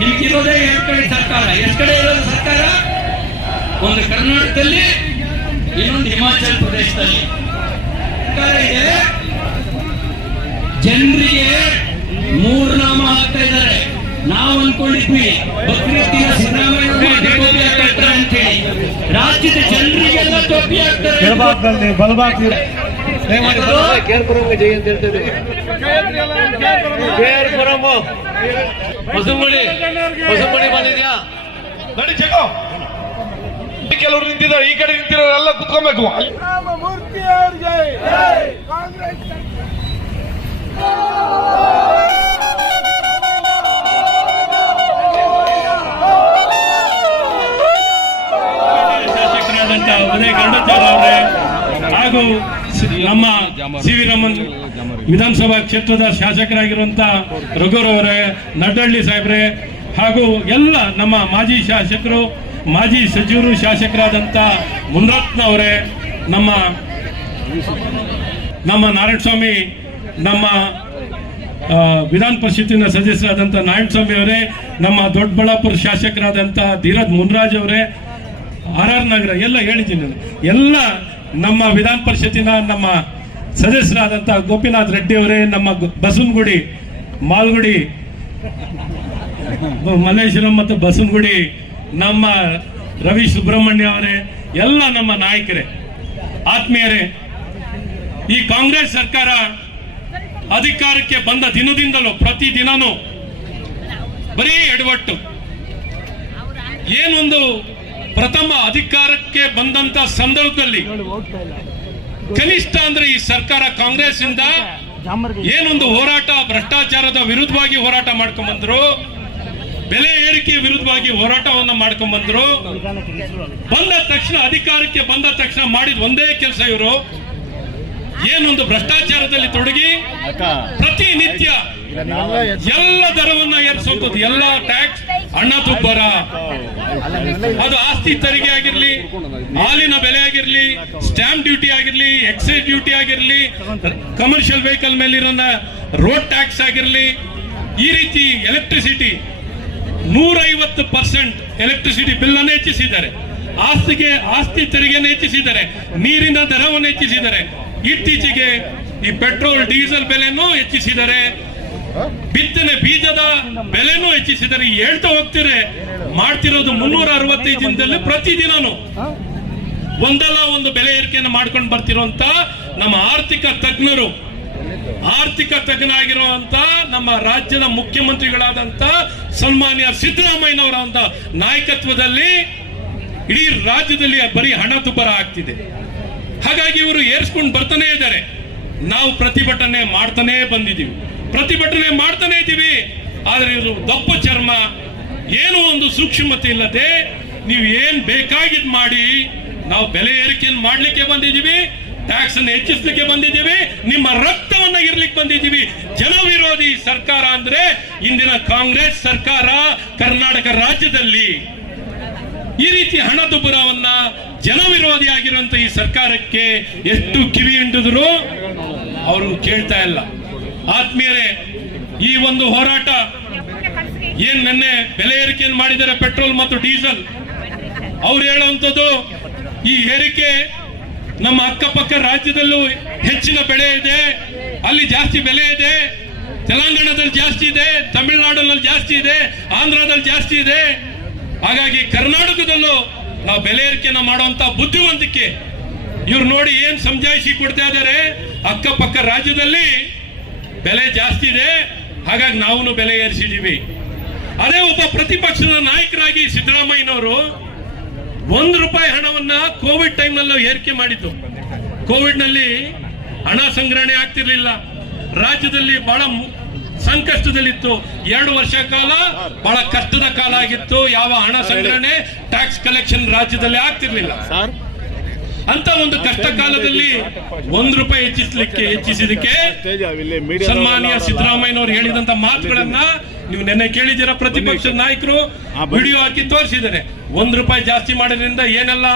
ನಿಮ್ಗಿರೋದೇ ಎರಡು ಕಡೆ ಸರ್ಕಾರ. ಎಷ್ಟು ಕಡೆ ಇರೋದು ಸರ್ಕಾರ? ಒಂದು ಕರ್ನಾಟಕದಲ್ಲಿ, ಇನ್ನೊಂದು ಹಿಮಾಚಲ ಪ್ರದೇಶದಲ್ಲಿ. ಸರ್ಕಾರ ಇದೆ. ಜನರಿಗೆ ಮೂರು ನಾಮ ಹಾಕ್ತಾ ಇದ್ದಾರೆ. ನಾವು ಅನ್ಕೊಂಡಿದ್ವಿ ಭಕ್ತಿಯ ಸಿದ್ದರಾಮಯ್ಯ ಅಂತ ಹೇಳಿ. ರಾಜ್ಯದ ಜನರಿಗೆಲ್ಲ ಟೋಪಿ ಹಾಕ್ತಾರೆ. ಕೇರ್ಪುರಂಗೆ ಜೈ ಅಂತ ಹೇಳ್ತಿದ್ವಿ ಕೇರ್ಪುರಂ ಹೊಸಮಣಿ ಹೊಸಮಣಿ ಬಂದಿದ್ಯಾ? ನಡಿ ಚಕೋ ಕೆಲವರು ನಿಂತಿದ್ದಾರೆ ಈ ಕಡೆ ನಿಂತಿರೋರೆಲ್ಲ ಕುತ್ಕೊಬೇಕು. ರಾಮಮೂರ್ತಿ ಅವ್ರಿಗೆ ಕಾಂಗ್ರೆಸ್ ಶಾಸಕರಾದಂತ ಉದಯ ಗರುಡಾಚಾರ್ಯ ಅವರೇ ಹಾಗೂ ನಮ್ಮ ಸಿ ವಿ ರಮನ್ ವಿಧಾನಸಭಾ ಕ್ಷೇತ್ರದ ಶಾಸಕರಾಗಿರುವಂತ ರಘುರವರೇ ನಡ್ಡಳ್ಳಿ ಸಾಹೇಬ್ರೆ, ಹಾಗೂ ಎಲ್ಲ ನಮ್ಮ ಮಾಜಿ ಶಾಸಕರು, ಮಾಜಿ ಸಚಿವರು ಶಾಸಕರಾದಂತ ಮುನರತ್ನ ಅವರೇ, ನಮ್ಮ ನಮ್ಮ ನಾರಾಯಣಸ್ವಾಮಿ, ನಮ್ಮ ವಿಧಾನ ಪರಿಷತ್ತಿನ ಸದಸ್ಯರಾದಂಥ ನಾರಾಯಣಸ್ವಾಮಿ ಅವರೇ, ನಮ್ಮ ದೊಡ್ಡಬಳ್ಳಾಪುರ ಶಾಸಕರಾದಂಥ ಧೀರಜ್ ಮುನ್ರಾಜ್ ಅವರೇ, ಆರ್ ಆರ್ ನಗರ, ಎಲ್ಲ ಹೇಳಿದ್ದೀನಿ ಎಲ್ಲ ನಮ್ಮ ವಿಧಾನ ಪರಿಷತ್ತಿನ ನಮ್ಮ ಸದಸ್ಯರಾದಂಥ ಗೋಪಿನಾಥ್ ರೆಡ್ಡಿ ಅವರೇ, ನಮ್ಮ ಬಸವನಗುಡಿ, ಮಾಲ್ಗುಡಿ ಮಲ್ಲೇಶ್ವರಂ ಮತ್ತು ಬಸವನಗುಡಿ, ನಮ್ಮ ರವಿ ಸುಬ್ರಹ್ಮಣ್ಯ ಅವರೇ, ಎಲ್ಲ ನಮ್ಮ ನಾಯಕರೇ, ಆತ್ಮೀಯರೇ, ಈ ಕಾಂಗ್ರೆಸ್ ಸರ್ಕಾರ ಅಧಿಕಾರಕ್ಕೆ ಬಂದ ದಿನದಿಂದಲೂ ಪ್ರತಿ ದಿನನೂ ಬರೀ ಎಡವಟ್ಟು. ಏನೊಂದು ಪ್ರಥಮ ಅಧಿಕಾರಕ್ಕೆ ಬಂದಂತ ಸಂದರ್ಭದಲ್ಲಿ ಕನಿಷ್ಠ ಅಂದ್ರೆ ಈ ಸರ್ಕಾರ ಕಾಂಗ್ರೆಸ್ ಇಂದ ಏನೊಂದು ಹೋರಾಟ ಭ್ರಷ್ಟಾಚಾರದ ವಿರುದ್ಧವಾಗಿ ಹೋರಾಟ ಮಾಡ್ಕೊಂಡ್ ಬಂದ್ರು ಬೆಲೆ ಏರಿಕೆ ವಿರುದ್ಧವಾಗಿ ಹೋರಾಟವನ್ನ ಮಾಡ್ಕೊಂಡ್ ಬಂದ್ರು ಬಂದ ತಕ್ಷಣ ಅಧಿಕಾರಕ್ಕೆ ಬಂದ ತಕ್ಷಣ ಮಾಡಿದ ಒಂದೇ ಕೆಲಸ ಇವರು. ಏನೊಂದು ಭ್ರಷ್ಟಾಚಾರದಲ್ಲಿ ತೊಡಗಿ ಪ್ರತಿನಿತ್ಯ ಎಲ್ಲ ದರವನ್ನ ಏರಿಸುವಂಥದ್ದು ಎಲ್ಲ ಟ್ಯಾಕ್ಸ್ ಹಣ ತುಬ್ಬರ. ಅದು ಆಸ್ತಿ ತೆರಿಗೆ ಆಗಿರ್ಲಿ, ಹಾಲಿನ ಬೆಲೆ ಆಗಿರ್ಲಿ, ಸ್ಟ್ಯಾಂಪ್ ಡ್ಯೂಟಿ ಆಗಿರ್ಲಿ ಎಕ್ಸೈಸ್ ಡ್ಯೂಟಿ ಆಗಿರ್ಲಿ ಕಮರ್ಷಿಯಲ್ ವೆಹಿಕಲ್ ಮೇಲಿರೋ ರೋಡ್ ಟ್ಯಾಕ್ಸ್ ಆಗಿರ್ಲಿ, ಈ ರೀತಿ ಎಲೆಕ್ಟ್ರಿಸಿಟಿ ನೂರೈವತ್ತು ಪರ್ಸೆಂಟ್ ಎಲೆಕ್ಟ್ರಿಸಿಟಿ ಬಿಲ್ ಅನ್ನು ಹೆಚ್ಚಿಸಿದ್ದಾರೆ. ಆಸ್ತಿಗೆ, ಆಸ್ತಿ ತೆರಿಗೆಯನ್ನು ಹೆಚ್ಚಿಸಿದ್ದಾರೆ. ನೀರಿನ ದರವನ್ನು ಹೆಚ್ಚಿಸಿದ್ದಾರೆ. ಇತ್ತೀಚೆಗೆ ಈ ಪೆಟ್ರೋಲ್, ಡೀಸೆಲ್ ಬೆಲೆನೂ ಹೆಚ್ಚಿಸಿದರೆ, ಬಿತ್ತನೆ ಬೀಜದ ಬೆಲೆನೂ ಹೆಚ್ಚಿಸಿದರೆ ಹೇಳ್ತಾ ಹೋಗ್ತಿರೆ ಮಾಡ್ತಿರೋದು ಮುನ್ನೂರ ಅರವತ್ತೈದು ದಿನದಲ್ಲಿ ಪ್ರತಿದಿನನೂ. ಒಂದಲ್ಲ ಒಂದು ಬೆಲೆ ಏರಿಕೆಯನ್ನು ಮಾಡ್ಕೊಂಡು ಬರ್ತಿರುವಂತ ನಮ್ಮ ಆರ್ಥಿಕ ತಜ್ಞರು. ಆರ್ಥಿಕ ತಜ್ಞರಾಗಿರುವಂತ ನಮ್ಮ ರಾಜ್ಯದ ಮುಖ್ಯಮಂತ್ರಿಗಳಾದಂತ ಸನ್ಮಾನ್ಯ ಸಿದ್ದರಾಮಯ್ಯನವರ ನಾಯಕತ್ವದಲ್ಲಿ ಇಡೀ ರಾಜ್ಯದಲ್ಲಿ ಬರೀ ಹಣ ತುಬ್ಬರ ಆಗ್ತಿದೆ. ಹಾಗಾಗಿ ಇವರು ಏರ್ಸ್ಕೊಂಡು ಬರ್ತಾನೆ ಇದ್ದಾರೆ. ನಾವು ಪ್ರತಿಭಟನೆ ಮಾಡ್ತಾನೆ ಬಂದಿದ್ದೀವಿ. ಪ್ರತಿಭಟನೆ ಮಾಡ್ತಾನೆ ಇದ್ದೀವಿ. ಆದರೆ ಇವರು ದಪ್ಪ ಚರ್ಮ, ಏನು ಒಂದು ಸೂಕ್ಷ್ಮತೆ ಇಲ್ಲದೆ ನೀವು ಏನ್ ಬೇಕಾಗಿದ್ ಮಾಡಿ ನಾವು ಬೆಲೆ ಏರಿಕೆಯನ್ನು ಮಾಡ್ಲಿಕ್ಕೆ ಬಂದಿದ್ದೀವಿ ಟ್ಯಾಕ್ಸ್ ಅನ್ನು ಹೆಚ್ಚಿಸ್ಲಿಕ್ಕೆ ಬಂದಿದ್ದೀವಿ, ನಿಮ್ಮ ರಕ್ತವನ್ನ ಇರ್ಲಿಕ್ಕೆ ಬಂದಿದ್ದೀವಿ. ಜನ ವಿರೋಧಿ ಸರ್ಕಾರ ಅಂದ್ರೆ ಇಂದಿನ ಕಾಂಗ್ರೆಸ್ ಸರ್ಕಾರ ಕರ್ನಾಟಕ ರಾಜ್ಯದಲ್ಲಿ. ಈ ರೀತಿ ಹಣದುಬ್ಬರವನ್ನ ಜನವಿರೋಧಿ ಆಗಿರುವಂತ ಈ ಸರ್ಕಾರಕ್ಕೆ ಎಷ್ಟು ಕಿವಿ ಹಿಂಡಿದ್ರು ಅವರು ಕೇಳ್ತಾ ಇಲ್ಲ. ಆತ್ಮೀಯರೇ, ಈ ಒಂದು ಹೋರಾಟ ಏನ್ ನಿನ್ನೆ ಬೆಲೆ ಏರಿಕೆಯನ್ನು ಮಾಡಿದ್ದಾರೆ, ಪೆಟ್ರೋಲ್ ಮತ್ತು ಡೀಸೆಲ್? ಅವ್ರು ಹೇಳುವಂಥದ್ದು, ಈ ಏರಿಕೆ ನಮ್ಮ ಅಕ್ಕಪಕ್ಕ ರಾಜ್ಯದಲ್ಲೂ ಹೆಚ್ಚಿನ ಬೆಳೆ ಇದೆ, ಅಲ್ಲಿ ಜಾಸ್ತಿ ಬೆಲೆ ಇದೆ, ತೆಲಂಗಾಣದಲ್ಲಿ ಜಾಸ್ತಿ ಇದೆ ತಮಿಳುನಾಡಿನಲ್ಲಿ ಜಾಸ್ತಿ ಇದೆ, ಆಂಧ್ರದಲ್ಲಿ ಜಾಸ್ತಿ ಇದೆ. ಹಾಗಾಗಿ ಕರ್ನಾಟಕದಲ್ಲೂ ನಾವು ಬೆಲೆ ಏರಿಕೆನ ಮಾಡುವಂತ ಬುದ್ಧಿವಂತಿಕೆ. ಇವ್ರು ನೋಡಿ ಏನ್ ಸಮಜಾಯಿಸಿ ಕೊಡ್ತಾ ಇದ್ದಾರೆ ಅಕ್ಕಪಕ್ಕ ರಾಜ್ಯದಲ್ಲಿ ಬೆಲೆ ಜಾಸ್ತಿ ಇದೆ. ಹಾಗಾಗಿ ನಾವು ಬೆಲೆ ಏರಿಸಿದೀವಿ. ಅದೇ ಒಬ್ಬ ಪ್ರತಿಪಕ್ಷದ ನಾಯಕರಾಗಿ ಸಿದ್ದರಾಮಯ್ಯನವರು ಒಂದು ರೂಪಾಯಿ ಹಣವನ್ನ ಕೋವಿಡ್ ಟೈಮ್ನಲ್ಲಿ ಏರಿಕೆ ಮಾಡಿದ್ದು. ಕೋವಿಡ್ನಲ್ಲಿ ಹಣ ಸಂಗ್ರಹಣೆ ಆಗ್ತಿರ್ಲಿಲ್ಲ. ರಾಜ್ಯದಲ್ಲಿ ಬಹಳ ಸಂಕಷ್ಟದಲ್ಲಿತ್ತು. ಎರಡು ವರ್ಷ ಕಾಲ ಬಹಳ ಕಷ್ಟದ ಕಾಲ ಆಗಿತ್ತು. ಯಾವ ಹಣ ಸಂಗ್ರಹಣೆ ಟ್ಯಾಕ್ಸ್ ಕಲೆಕ್ಷನ್ ರಾಜ್ಯದಲ್ಲಿ ಆಗ್ತಿರ್ಲಿಲ್ಲ. ಅಂತ ಒಂದು ಕಷ್ಟ ಕಾಲದಲ್ಲಿ ಒಂದು ರೂಪಾಯಿ ಹೆಚ್ಚಿಸ್ಲಿಕ್ಕೆ ಹೆಚ್ಚಿಸಿದಕ್ಕೆ ಸನ್ಮಾನ್ಯ ಸಿದ್ದರಾಮಯ್ಯನವರು ಹೇಳಿದಂತ ಮಾತುಗಳನ್ನ ನೀವು ನೆನ್ನೆ ಕೇಳಿದಿರ ಪ್ರತಿಪಕ್ಷ ನಾಯಕರು ವಿಡಿಯೋ ಹಾಕಿ ತೋರಿಸಿದ್ದಾರೆ. ಒಂದ್ ರೂಪಾಯಿ ಜಾಸ್ತಿ ಮಾಡೋದ್ರಿಂದ ಏನೆಲ್ಲ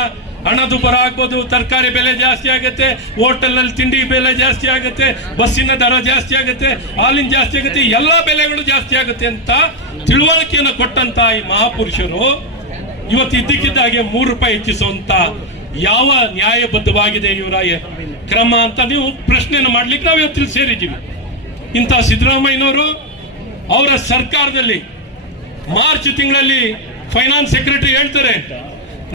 ಹಣದುಬ್ಬರ ಆಗ್ಬೋದು, ತರಕಾರಿ ಬೆಲೆ ಜಾಸ್ತಿ ಆಗುತ್ತೆ ಹೋಟೆಲ್ನಲ್ಲಿ ತಿಂಡಿ ಬೆಲೆ ಜಾಸ್ತಿ ಆಗುತ್ತೆ, ಬಸ್ಸಿನ ದರ ಜಾಸ್ತಿ ಆಗುತ್ತೆ, ಹಾಲಿನ ಜಾಸ್ತಿ ಆಗುತ್ತೆ, ಎಲ್ಲ ಬೆಲೆಗಳು ಜಾಸ್ತಿ ಆಗುತ್ತೆ ಅಂತ ತಿಳುವಳಿಕೆಯನ್ನು ಕೊಟ್ಟಂತ ಈ ಮಹಾಪುರುಷರು ಇವತ್ತು ಇದ್ದಕ್ಕಿದ್ದಾಗೆ ಮೂರು ರೂಪಾಯಿ ಹೆಚ್ಚಿಸುವಂತ ಯಾವ ನ್ಯಾಯಬದ್ಧವಾಗಿದೆ ಇವರ ಕ್ರಮ ಅಂತ ನೀವು ಪ್ರಶ್ನೆಯನ್ನು ಮಾಡ್ಲಿಕ್ಕೆ ನಾವು ಇವತ್ತು ಇಲ್ಲಿ ಸೇರಿದ್ದೀವಿ. ಇಂಥ ಸಿದ್ದರಾಮಯ್ಯನವರು ಅವರ ಸರ್ಕಾರದಲ್ಲಿ ಮಾರ್ಚ್ ತಿಂಗಳಲ್ಲಿ ಫೈನಾನ್ಸ್ ಸೆಕ್ರೆಟರಿ ಹೇಳ್ತಾರೆ